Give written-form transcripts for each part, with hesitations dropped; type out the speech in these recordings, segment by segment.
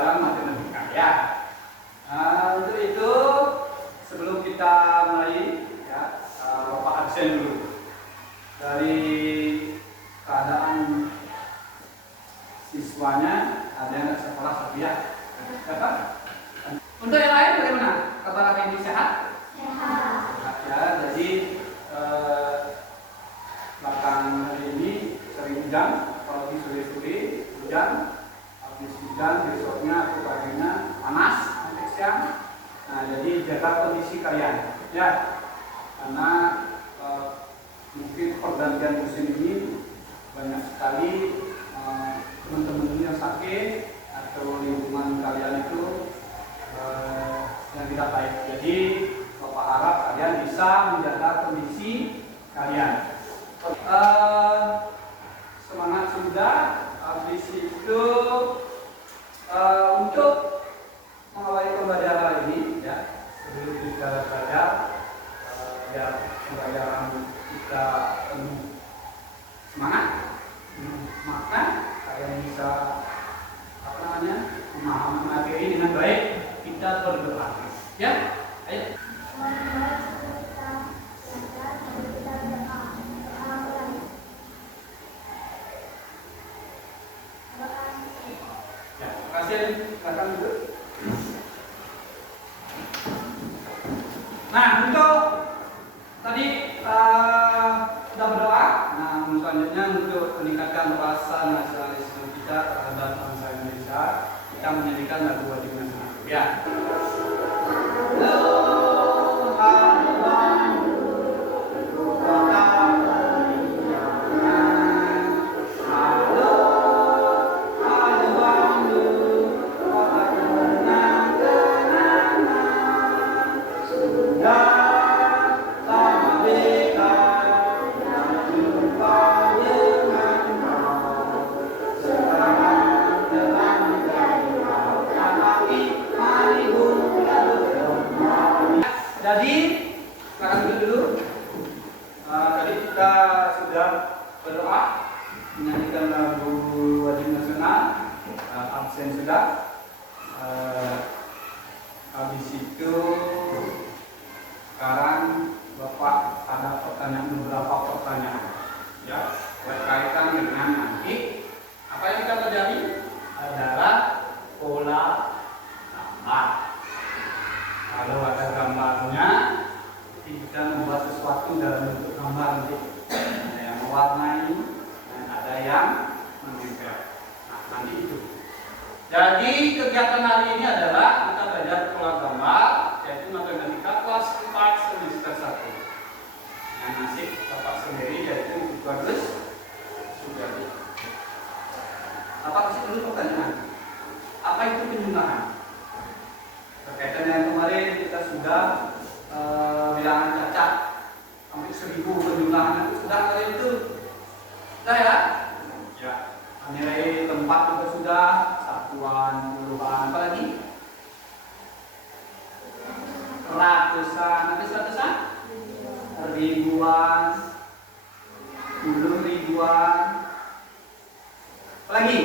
pembelajaran matematika ya. Untuk itu sebelum kita mulai ya, Bapak absen dulu dari keadaan siswanya. Ada yang nggak sekolah tapi ya. Untuk yang lain bagaimana? Kabar hari ini sehat? Sehat ya. Jadi belakang hari ini sering hujan, apalagi sore-sore hujan. Habis hujan besoknya atau paginya panas sampai siang. Nah, jadi jaga kondisi kalian ya, karena mungkin pergantian musim ini banyak sekali teman-teman yang sakit atau lingkungan kalian itu yang tidak baik. Jadi Bapak harap kalian bisa menjaga kondisi kalian. Semangat sudah. Habis itu untuk mengawali pembelajaran ini ya, sebelum kita belajar ya, pembelajaran kita penuh semangat, maka kalian bisa memahami materi dengan baik. Kita berdoa ya. Ayo. Ya, terima kasih. Silakan dulu. Nah, untuk tadi sudah berdoa. Nah, selanjutnya untuk meningkatkan rasa nasionalisme kita terhadap bangsa Indonesia, kita menyanyikan lagu wajib nasional. Ya. Jadi, silakan dulu. Tadi kita sudah berdoa, menyanyikan lagu wajib nasional, absen sudah. Habis itu, sekarang Bapak ada beberapa pertanyaan, ya, berkaitan dengan nanti apa yang kita pelajari adalah pola gambar. Kalau ada gambarnya, kita membuat sesuatu dalam bentuk gambar nanti. Ada yang mewarnai, dan ada yang menempel. Nah, nanti itu. Jadi kegiatan hari ini adalah kita belajar pola gambar, yaitu matematika kelas 4 semester 1. Yang nasib Bapak sendiri yaitu bagus sudah. Apa kasih dulu pertanyaan? Apa itu penjumlahan? Berkaitan dengan kemarin kita sudah bilangan cacat hampir 1000 penjumlahan itu sudah kali itu sudah ya? Ya. Nilai tempat juga sudah, satuan, puluhan, apa lagi? Ratusan, nanti ratusan? Ribuan, 10 ribuan, apa lagi?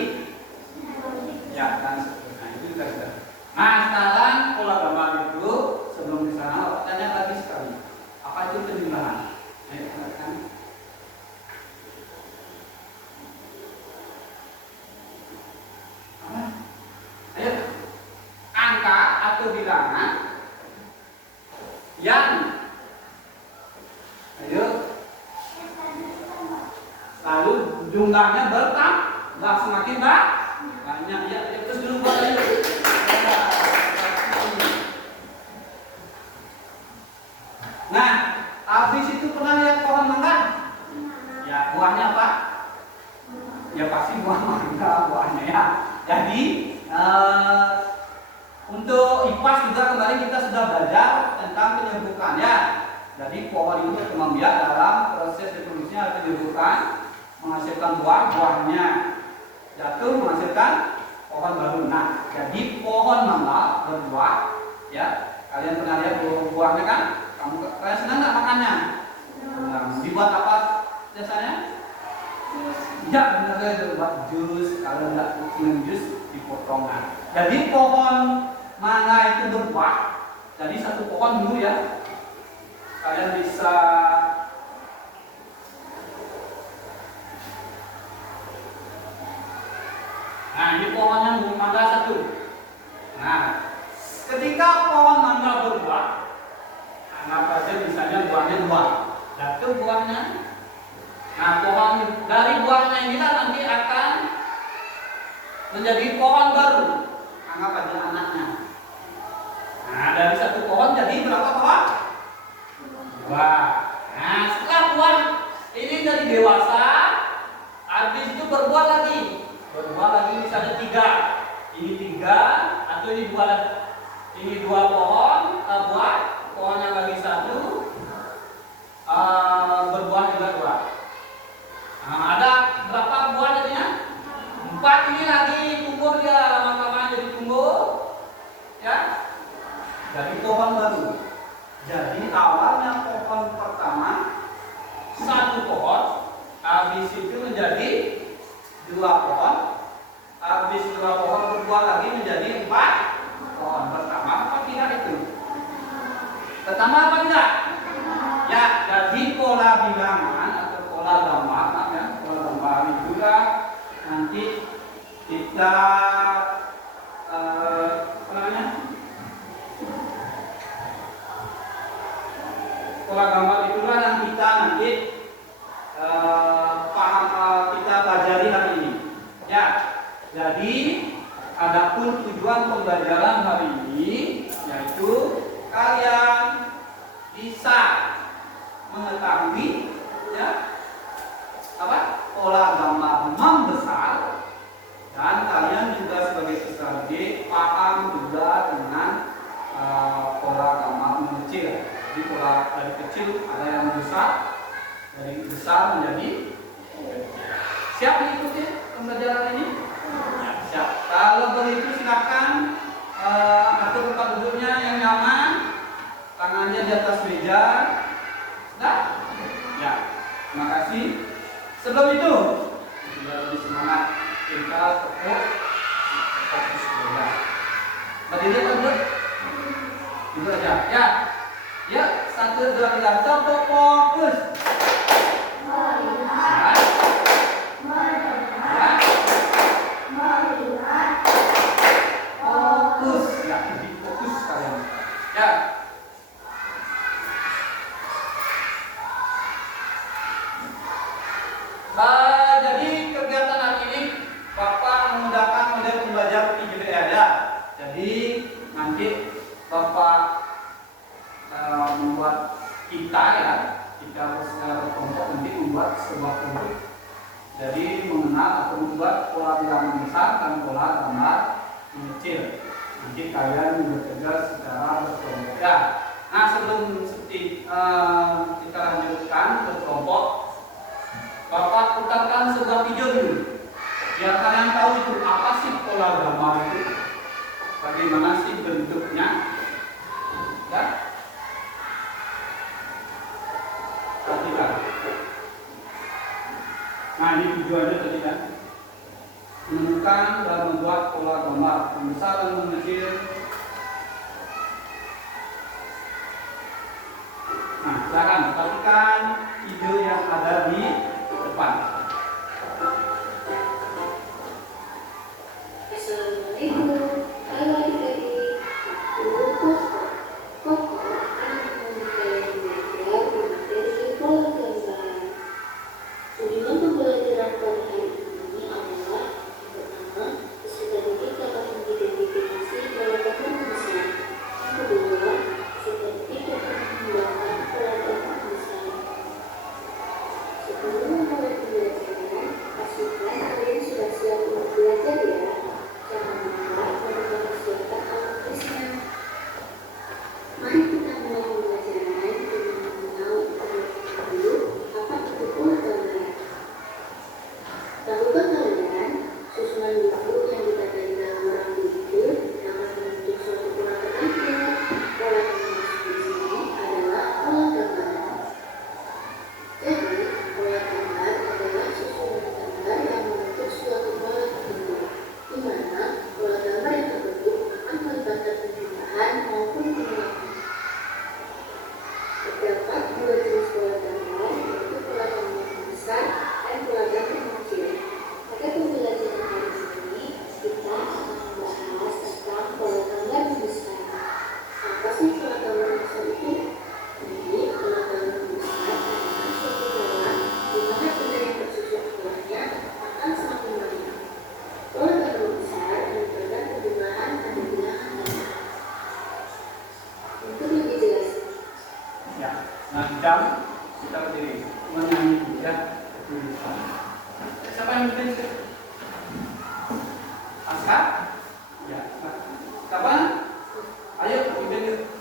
Ya kan, nah itu kita sudah. Nah, sekarang pola gambar itu sebelum ke sana tanya lagi sekali. Apa itu penjumlahan? Ayo silakan. Apa? Ayo. Angka atau bilangan yang lalu jumlahnya bertambah semakin banyak. Ya, terus dulu buat ayo. Nah, habis itu pernah lihat pohon mangga? Ya, buahnya apa? Ya pasti buah mangga buahnya ya. Jadi untuk IPAS juga kemarin kita sudah belajar tentang penyerbukan ya. Jadi pohon itu berkembang biak dalam proses reproduksinya atau penyerbukan, menghasilkan buahnya jatuh menghasilkan pohon baru. Nah, jadi pohon mangga berbuah ya. Kalian pernah lihat buahnya kan? Kalian senang nggak makannya? Nah, dibuat apa biasanya? Ya, benar itu buat jus. Kalau nggak minum jus, dipotong. Jadi pohon mana itu berbuah. Jadi satu pohon dulu ya. Kalian bisa nah ini pohonnya mangga satu. Nah ketika pohon mangga berbuah, anggap saja misalnya buahnya dua. Satu buahnya. Nah pohon dari buahnya inilah nanti akan menjadi pohon baru. Anggap aja anaknya. Nah dari satu pohon jadi berapa pohon? Dua. Nah setelah buah ini jadi dewasa, habis itu berbuah lagi. Berbuah lagi misalnya 3. Ini 3 atau ini 2 lagi. Ini 2 pohon buah, pohonnya lagi 1. Berbuah juga 2. Nah, ada berapa buah jadinya? 4. Ini lagi tumbuh dia lama-lama jadi tumbuh. Ya. Jadi pohon baru. Jadi awalnya pohon pertama 1 pohon, habis itu menjadi 2 pohon, habis 2 pohon berbuah lagi menjadi 4 pohon. Pertama apa tidak itu? Pertama apa tidak? Ya, jadi pola bilangan atau pola gambar, ya, pola gambar itulah nanti kita apa namanya? Pola gambar itulah yang kita nanti kita pelajari hari ini. Ya, jadi adapun tujuan pembelajaran hari ini yaitu kalian bisa mengetahui ya apa pola gambar membesar dan kalian juga sebagai siswa D paham juga dengan pola gambar mengecil. Jadi pola dari kecil ada yang besar, dari besar menjadi siap mengikuti pembelajaran ini? Ya, siap. Kalau begitu silakan atur tempat duduknya yang nyaman, tangannya di atas meja. Sudah? Ya, terima kasih. Sebelum itu, biar lebih semangat kita fokus belajar. Berdiri atau duduk? Duduk aja. Ya. Ya, 1, 2, 3, contoh fokus. Melihat, fokus. Ya, lebih fokus kalian. Ya. Jadi kegiatan hari ini Bapak menggunakan model pembelajar PJDE ya. Jadi nanti Bapak membuat kita secara berkelompok nanti membuat sebuah kelompok. Jadi mengenal atau membuat pola bilangan besar dan pola gambar kecil. Nanti kalian bekerja secara berkelompok. Ya. Nah sebelum kita lanjutkan berkelompok, Bapak putarkan sebuah video dulu. Biar kalian tahu itu apa sih pola gambar itu, bagaimana sih bentuknya. Ya. Perhatikan. Nah ini tujuannya tadi kan menemukan dan membuat pola gambar membesar dan mengecil. Nah silakan perhatikan ide yang ada di depan. Assalamualaikum. Halo adik-adik. Pokok akan memberikan belajar di materi pola gambar. Tujuan pembelajaran pada hari ini adalah yang pertama, peserta didik akan mengidentifikasi pola gambar jam kita berdiri menyanyi ya tulisan. Siapa yang bikin? Aska? Ya. Kapan? Ayo bikin.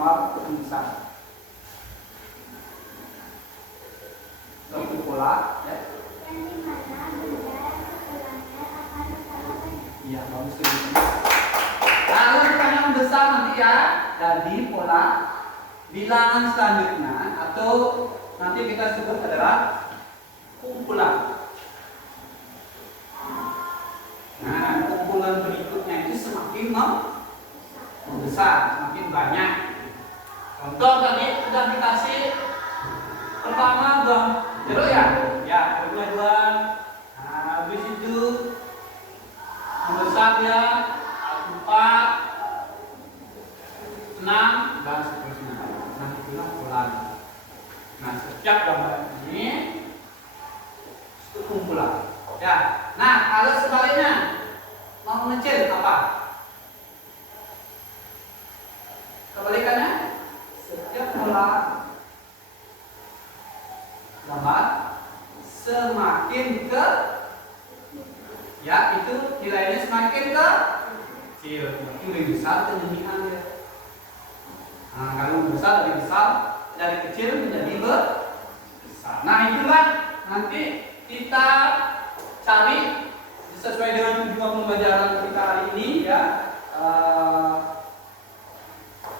gambar tulisan. Suatu pola, ya. Iya, bagus sekali. Lalu pertanyaan besar nanti ya, jadi pola bilangan selanjutnya atau nanti kita sebut adalah kumpulan. Nah, kumpulan berikutnya itu semakin membesar, semakin banyak. Contoh tadi sudah dikasih pertama bang jeruk ya, ya dua-duaan. Nah, habis itu membesar ya 4, 6 dan seterusnya. Nah, itulah pola. Nah, setiap gambar ini itu kumpulan. Ya. Nah, kalau sebaliknya mau mengecil apa? Kebalikannya, setiap pola gambar semakin ke, ya itu nilainya semakin ke kecil, lebih besar kenyamanan. Nah, kalau besar lebih besar, dari kecil menjadi besar. Nah, itulah nanti kita cari sesuai dengan tujuan pembelajaran kita hari ini ya.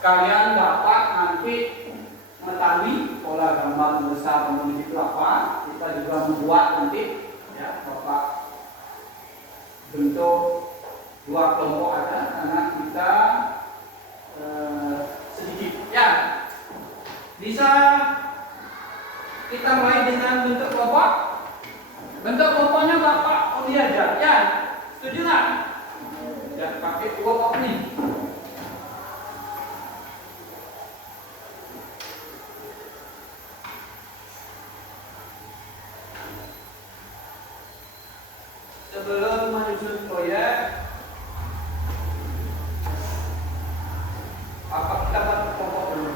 Kalian dapat nanti mengetahui pola gambar besar menjadi itu apa. Kita juga membuat nanti ya, Bapak bentuk 2 kelompok ada karena kita sedikit ya. Bisa kita mulai dengan bentuk kelompok. Bentuk kelompoknya Bapak Uli aja ya. Setuju nggak? Ya, pakai kelompok ini. Sebelum menyusun proyek, apa kita buat kelompok dulu?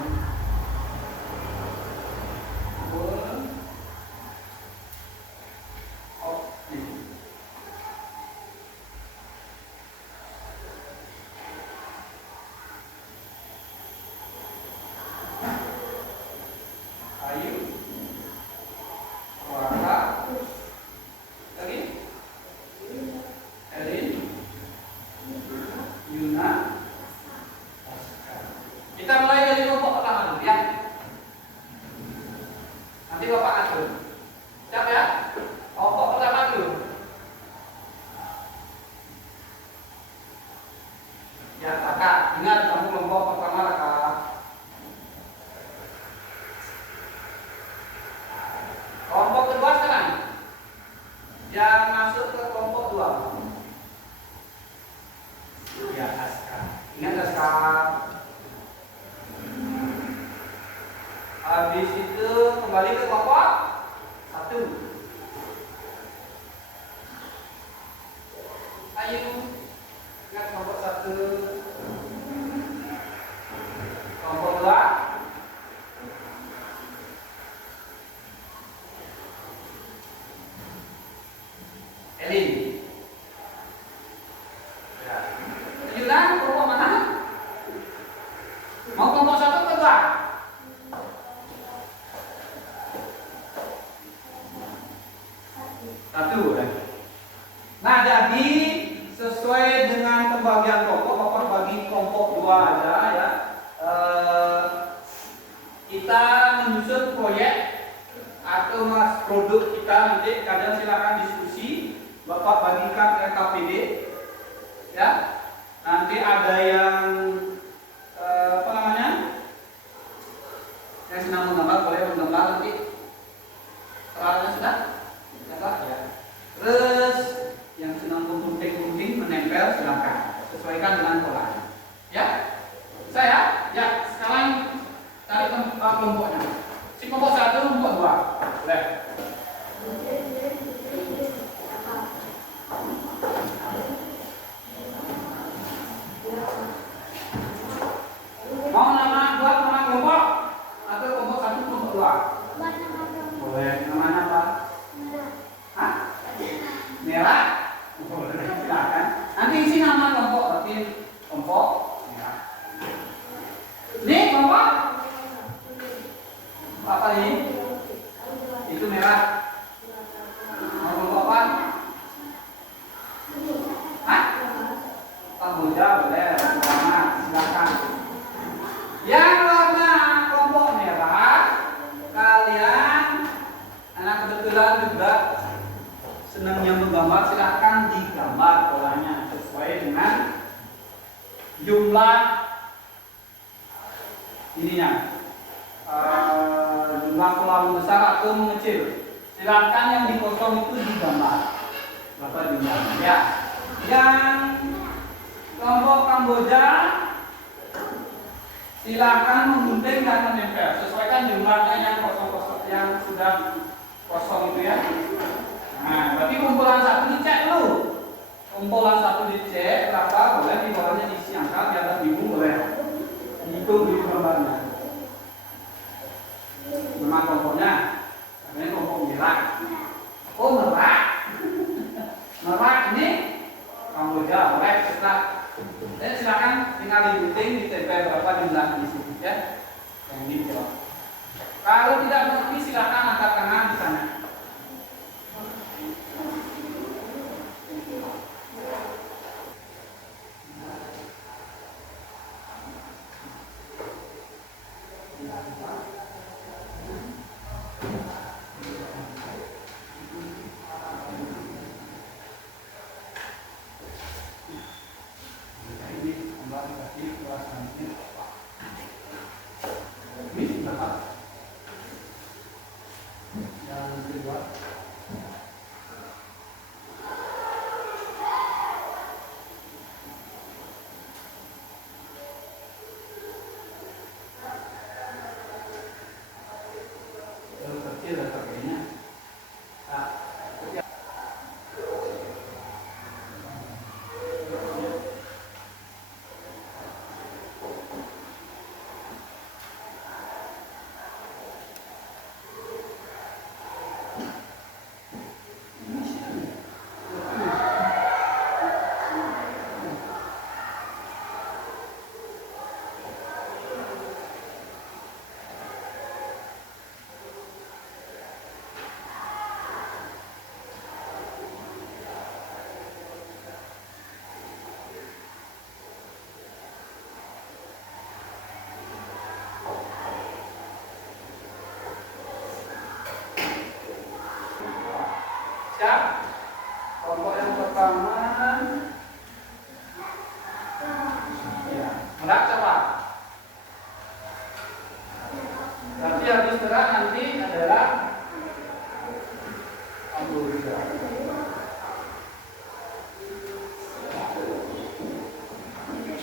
Kita mulai dari kelompok pertama dulu ya. Nanti Bapak atur. Siap ya? Kelompok pertama dulu. Ya, kakak, ingat kamu kelompok pertama kakak. Kelompok kedua sekarang. Yang masuk ke kelompok 2. Ya, Aska. Ingat Aska. Habis itu kembali ke kelompok 1. Ayo, ingat kelompok 1. Kelompok 2. Elin. Ya. Ayolah, kelompok mana? Mau kelompok 1 atau 2? Satu. Nah, jadi sesuai dengan pembagian kelompok, Bapak bagi kelompok 2 aja ya. Kita menyusun proyek atau produk kita nanti kalian silakan diskusi. Bapak bagikan RKPD ya. Nanti ada yang apa namanya? Yang senang menggambar boleh menggambar nanti. Peralatan sudah? Ya. Terus yang senang gunting menempel silakan sesuaikan dengan polanya. Ya, saya ya sekarang cari kelompoknya. Si kelompok 1, kelompok 2, boleh. Mau buat nama kelompok atau kelompok 1, kelompok 2? Boleh. Namanya apa? Hah? Merah? Boleh, silakan. Nanti isi nama kelompok, berarti kelompok merah. Ini kelompok Apa ini? Itu merah. Mau kelompok apa? Hah? Kamboja boleh. Warna, silakan. Yang warna kelompok merah, kalian anak kebetulan juga senangnya menggambar, silahkan digambar polanya sesuai dengan jumlah ininya, jumlah pola membesar atau mengecil. Silahkan yang di kosong itu digambar berapa jumlahnya ya. Yang kelompok Kamboja silahkan menggunting dan menempel, sesuaikan jumlahnya yang kosong-kosong, yang sudah kosong itu ya. Nah, berarti kumpulan satu dicek dulu. Kumpulan satu dicek berapa, boleh di bawahnya diisi angka, biar bingung boleh. Hitung di gambarnya. Nama kelompoknya, namanya kelompok merah. Oh merah, merah ini Kamboja, boleh setelah. Dan silakan tinggal digunting, ditempel berapa jumlah di sini ya. Yang ini jawab. Kalau tidak mengerti silakan angkat tangan di sana. Kelompok yang pertama ya, berat coba. Berarti habis berat nanti adalah Kamboja.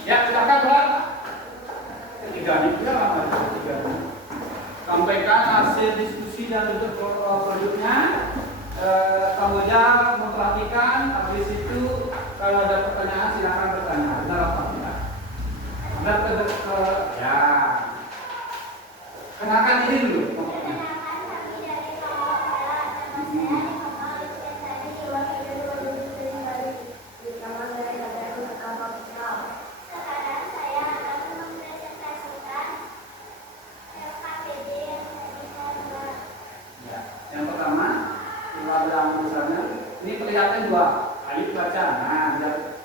Ya, silakan berat. Ketiga ini juga lama ketiga ini. Sampaikan hasil diskusi dan bentuk produknya. Kamboja memperhatikan, habis itu kalau ada pertanyaan silakan bertanya. Benar apa tidak? Anda ya. Kenalkan diri dulu pokoknya. Yang pertama, ini kelihatan dua. Ayo baca. Nah, biar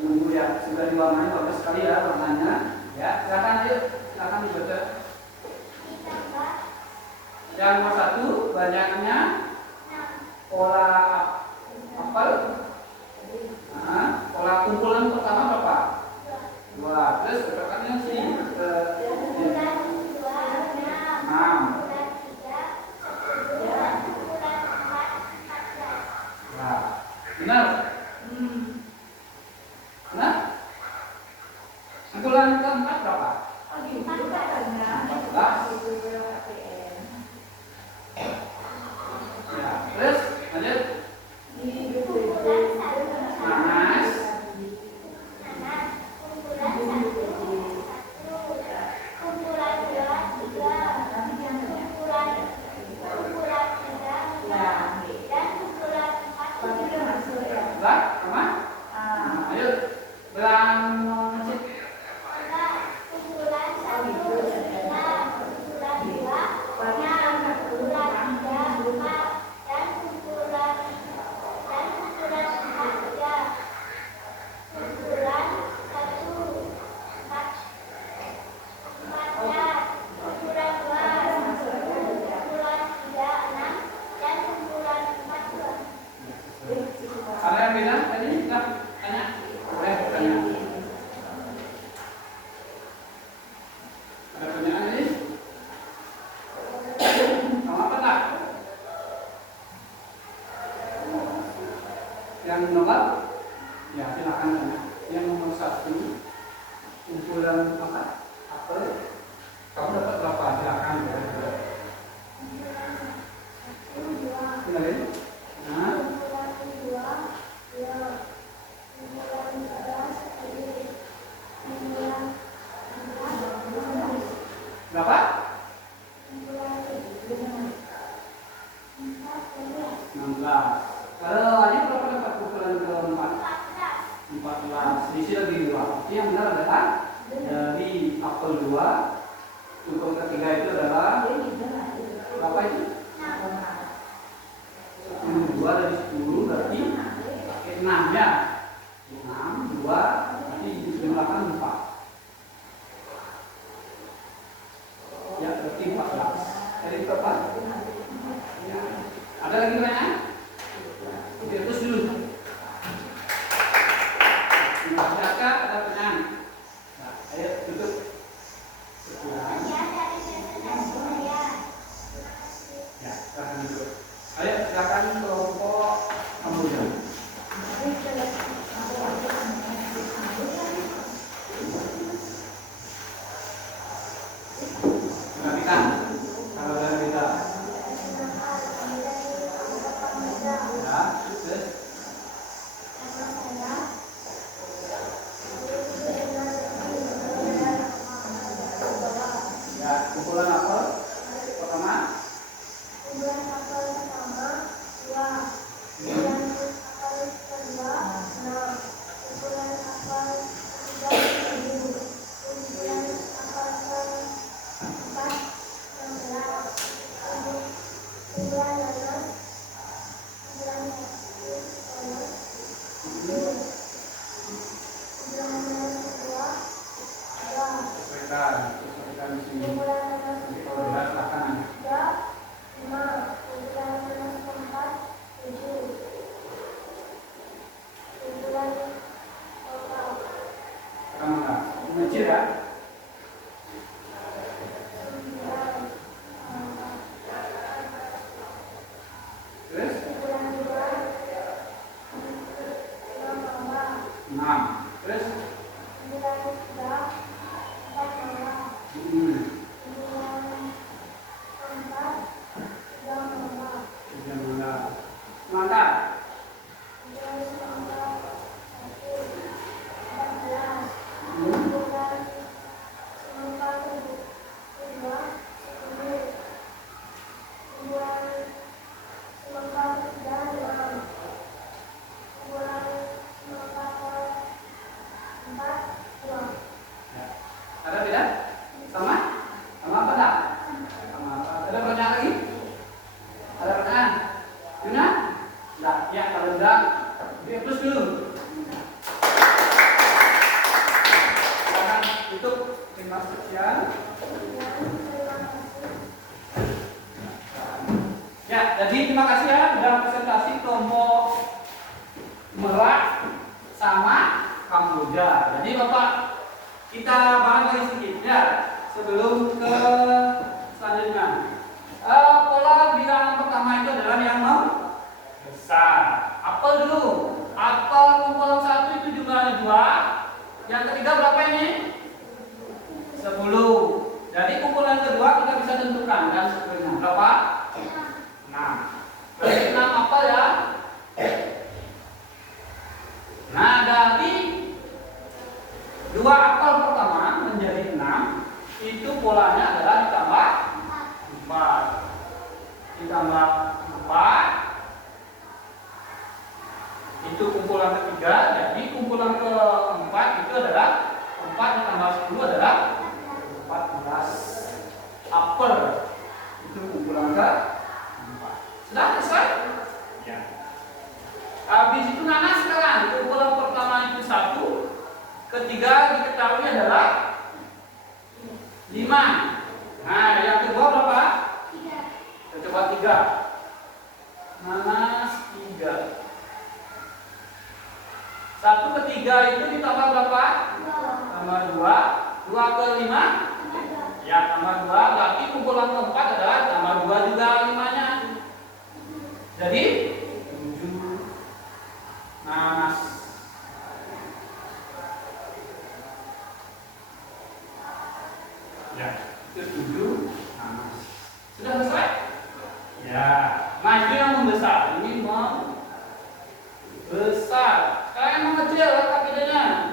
menunggu ya. Sudah diwarnai bagus sekali ya warnanya. Ya, silakan ayo, silakan dibaca. Yang nomor satu banyaknya pola apel. Nah, pola kumpulan pertama berapa? Dua. Terus berapa yang sini? 6. Benar? Benar? Kumpulan keempat berapa? 14. Ya, terus lanjut. Nanas. Ayo, belang masjid. kumpulan apa? Apel. Kamu dapat berapa? Silakan. Kenalin. Nah. Berapa? 16. Kalau ini berapa dapat kumpulan keempat? 14. Diisi lagi 2. Yang benar adalah dari apel 2. Untuk ketiga itu adalah berapa itu? 10. 2 dari 10 berarti 6 ya. 6, 2 berarti dijumlahkan 4. Ya, berarti 14. Jadi berapa? Ya. Ada lagi pertanyaan? Oke, terus dulu. Silakan, ada pertanyaan. Nah, ayo tutup. Ya, silakan duduk. Ayo, silakan kelompok Kamboja. Kita, kalau dari kita. Ya, terus. Ya, kumpulan apel pertama. Kumpulan apel pertama 2. Kumpulan apel kedua 6. Kumpulan apel ketiga 7. Kumpulan apel keempat 16. Kumpulan nanas kumpulan 1 nanas 10. Kumpulan nanas kedua 2. Sesuaikan di sini. Kumpulan nanas Nanti kedua kalau tidak silakan. 3, 5. Kumpulan nanas keempat 7. Kumpulan total Sekarang enggak. Mengecil ya. 9. Terus Kumpulan 2 6 tambah. 6. Terus Kumpulan 3 4 tambah. Kumpulan 4 3 tambah. 13. Mantap. Kumpulan 9 1 14. Hmm. Kumpulan 9 kedua 10. Kumpulan 9 ketiga 6. Kumpulan 9 keempat 2. Ya. Ada tidak? Sama? Sama apa tak? Sama apa? Ada pertanyaan lagi? Ada pertanyaan? Yuna? Enggak. Ya, kalau enggak, dia plus dulu. Silakan tutup. Terima kasih sekian. Terima kasih. Ya, jadi terima kasih ya sudah presentasi kelompok Merak sama Kamboja. Jadi Bapak, kita bahas lagi sedikit ya sebelum ke selanjutnya. Pola bilangan pertama itu adalah yang besar. Apel dulu. Apel kumpulan 1 itu jumlahnya 2. Yang ketiga berapa ini? 10. Jadi kumpulan kedua kita bisa tentukan dan seterusnya. Berapa? 6. Berarti 6 apel ya. Nah, dari 2 apel pertama menjadi 6, itu polanya adalah ditambah 4. Ditambah 4, itu kumpulan ketiga. Jadi kumpulan keempat itu adalah 4 ditambah 10 adalah 14 apel. Itu kumpulan keempat. Sudah selesai? Ya. Habis itu nanas sekarang. Kumpulan pertama itu 1, ketiga diketahui adalah 5. Nah, yang kedua berapa? 3. Kita coba 3. Nanas 3. 1 ke 3 itu ditambah berapa? 2. Tambah 2. 2 ke 5? Ya, tambah 2. Berarti kumpulan keempat adalah tambah 2 juga 5-nya. Jadi 7 nanas. Ya, itu 7. Nah, sudah selesai? Ya. Nah, itu yang membesar. Ini membesar. Kalau yang mengecil, apa bedanya?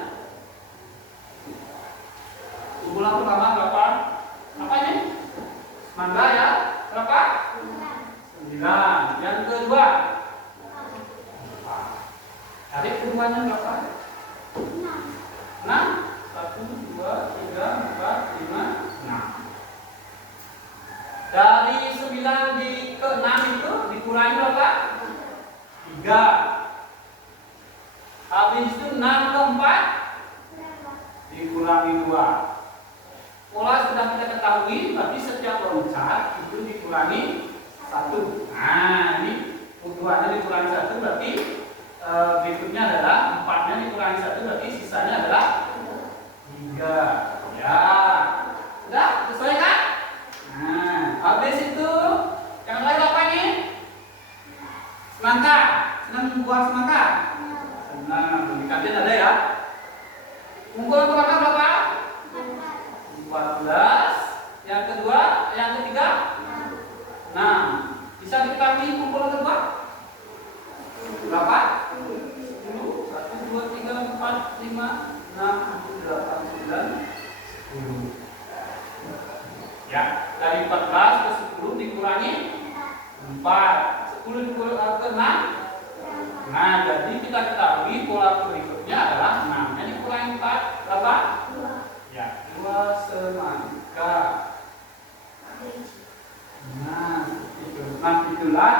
Kumpulan pertama berapa? Apanya? 19 ya? Berapa? 9. Yang kedua? Tarik keduanya berapa? 6. 1, 2, 3, 4, 5, 6. Dari 9 ke 6 itu dikurangi berapa? 3. Habis itu 6 ke 4 dikurangi 2. Pola sudah kita ketahui, berarti setiap loncat itu dikurangi 1. Nah, ini ukurannya dikurangi 1 berarti berikutnya adalah 4-nya dikurangi 1 berarti sisanya adalah 3. Ya. Sudah sesuai kan? Nah, habis itu yang lain apa ini? Semangka. Senang buah semangka? Senang. Di kantin ada ya? Kumpulan pertama berapa? 14. Yang kedua, yang ketiga? 6. Bisa diketahui kumpulan kedua? Berapa? 10. 1, 2, 3, 4, 5, 6, 7, 8, 9, 10. Ya, dari 14 ke 10 dikurangi 4. 10 ke 6. Nah, jadi kita ketahui pola berikutnya adalah 6-nya dikurangi 4. Berapa? Ya, 2 semangka. Nah, itu. Nah, itulah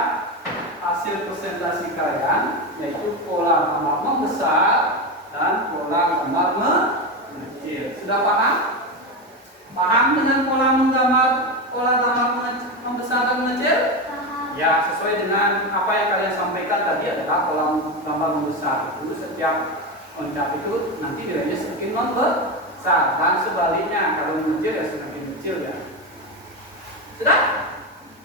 hasil presentasi kalian, yaitu pola gambar membesar dan pola gambar mengecil. Sudah paham? Paham dengan pola gambar membesar dan mengecil? Ya, sesuai dengan apa yang kalian sampaikan tadi adalah pola gambar membesar itu setiap loncat itu nanti nilainya semakin membesar dan sebaliknya kalau mengecil ya semakin kecil ya. Sudah?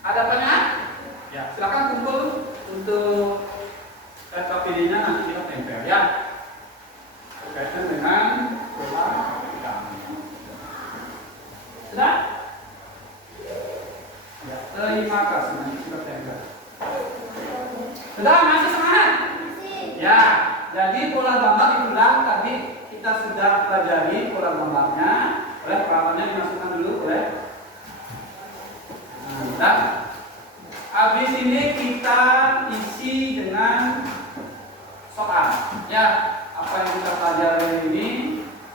Ada pertanyaan? Ya, silakan kumpul untuk PPD-nya nanti kita tempel ya. Berkaitan dengan pola gambar. Sudah? Ya, terima kasih. Nanti kita tempel. Sudah? Masih semangat? Ya, jadi pola gambar itulah tadi kita sudah pelajari pola gambarnya. Oleh peralatannya dimasukkan dulu oleh. Nah, habis ini kita isi dengan soal. Ya, apa yang kita pelajari ini,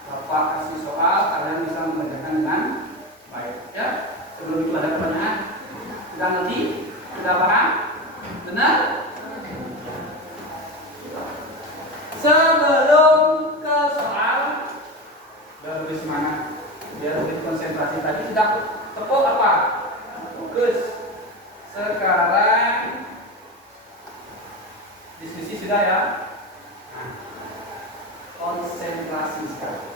Bapak kasih soal, kalian bisa mengerjakan dengan baik. Ya, sebelum itu ada pertanyaan. Sudah ngerti? Sudah paham? Benar? Sebelum ke soal, biar lebih semangat, biar lebih konsentrasi tadi sudah tepuk apa? Fokus. Sekarang diskusi sudah ya. Nah, konsentrasi sekarang.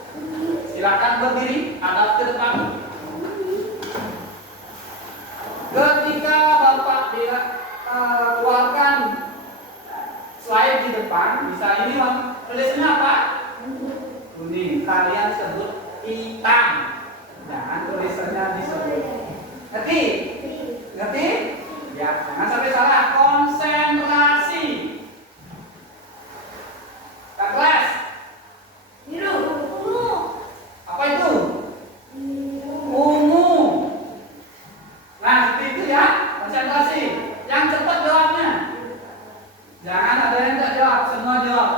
Silakan berdiri, hadap ke depan. Ketika Bapak keluarkan slide di depan, misalnya ini tulisnya apa? Kuning. Kalian sebut hitam. Jangan tulisannya disebut. Ngerti? Ngerti? Ya, jangan sampai salah. Konsentrasi. Kak kelas. Biru. Apa itu? Ungu. Nah, seperti itu ya. Konsentrasi. Yang cepat jawabnya. Jangan ada yang tidak jawab, semua jawab.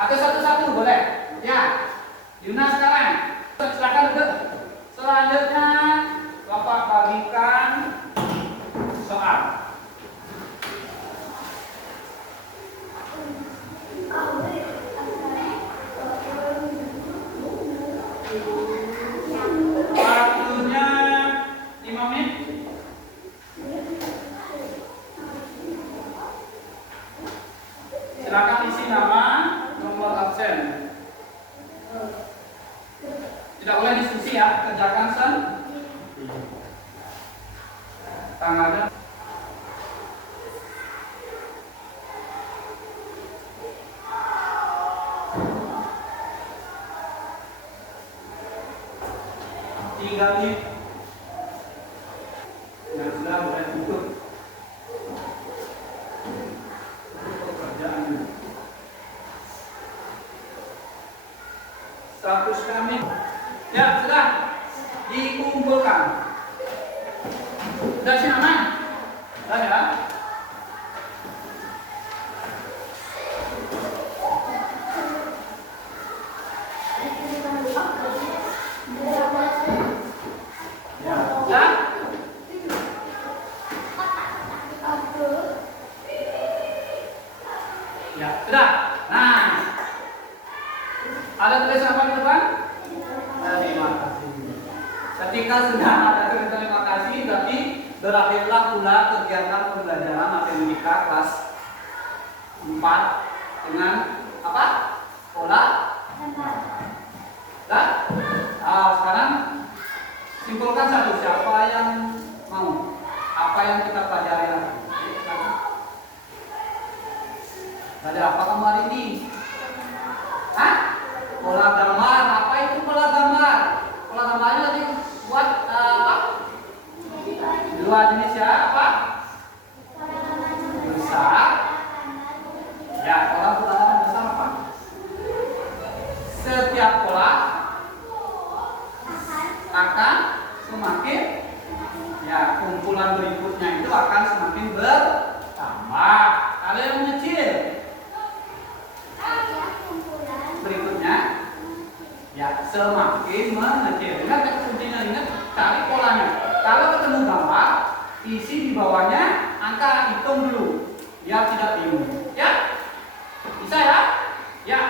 Atau satu-satu boleh. Ya. Yuna sekarang. Silakan duduk. Selanjutnya Bapak bagikan soal. Waktunya 5 menit. Silakan isi nama, nomor absen. Tidak boleh diskusi ya, kerjakan tanggalnya. 3 menit. Yang sudah mulai tutup pekerjaan. 100 kami. Ya, sudah dikumpulkan. Sudah aman? Sudah ya? Ya, sudah? Ya, sudah. Nah, ada tulisan apa di depan? Terima kasih. Ketika sudah ada tulisan terima kasih, berarti berakhirlah pula kegiatan pembelajaran matematika kelas 4 dengan apa? Pola. Nah, sekarang simpulkan satu, siapa yang mau? Apa yang kita pelajari lagi? Belajar apa kamu hari ini? Hah? Pola gambar. Apa itu pola gambar? Pola gambarnya tadi buat apa? 2 jenis ya, apa? Besar. Ya, pola gambar besar apa? Setiap pola akan semakin, ya, kumpulan berikutnya itu akan semakin bertambah. Kalau yang mengecil berikutnya, ya, semakin mengecil. Ingat ya, kuncinya, ingat cari polanya. Kalau ketemu gambar, isi di bawahnya angka, hitung dulu biar tidak bingung. Ya, bisa ya? Ya,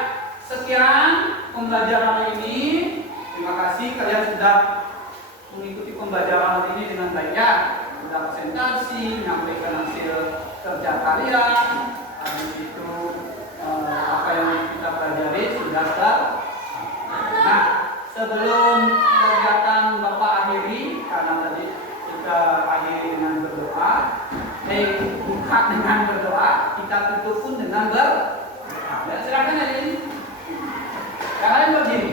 sekian pembelajaran ini. Terima kasih kalian sudah mengikuti pembelajaran hari ini dengan baik ya. Sudah presentasi, menyampaikan hasil kerja kalian, habis itu apa yang kita pelajari sudah ter. Nah, sebelum kegiatan Bapak akhiri, karena tadi kita akhiri dengan berdoa, buka dengan berdoa, kita tutup pun dengan berdoa. Ya, silakan ya ini. Kalian berdiri.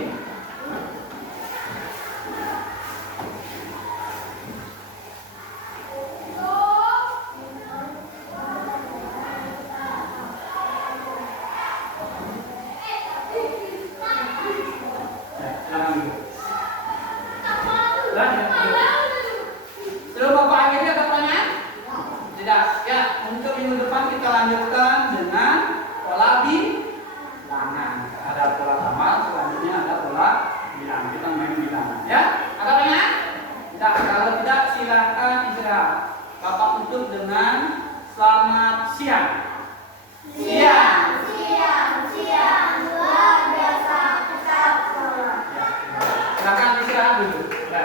Sebelum Bapak akhirnya ada pertanyaan? Tidak. Ya, untuk minggu depan kita lanjutkan dengan pola bilangan. Ada pola gambar, selanjutnya ada pola bilangan. Kita main bilangan. Ya, ada pertanyaan? Tidak. Kalau tidak, silakan istirahat. Bapak tutup dengan selamat siang. Siang. Luar biasa. Silakan istirahat dulu. Ya.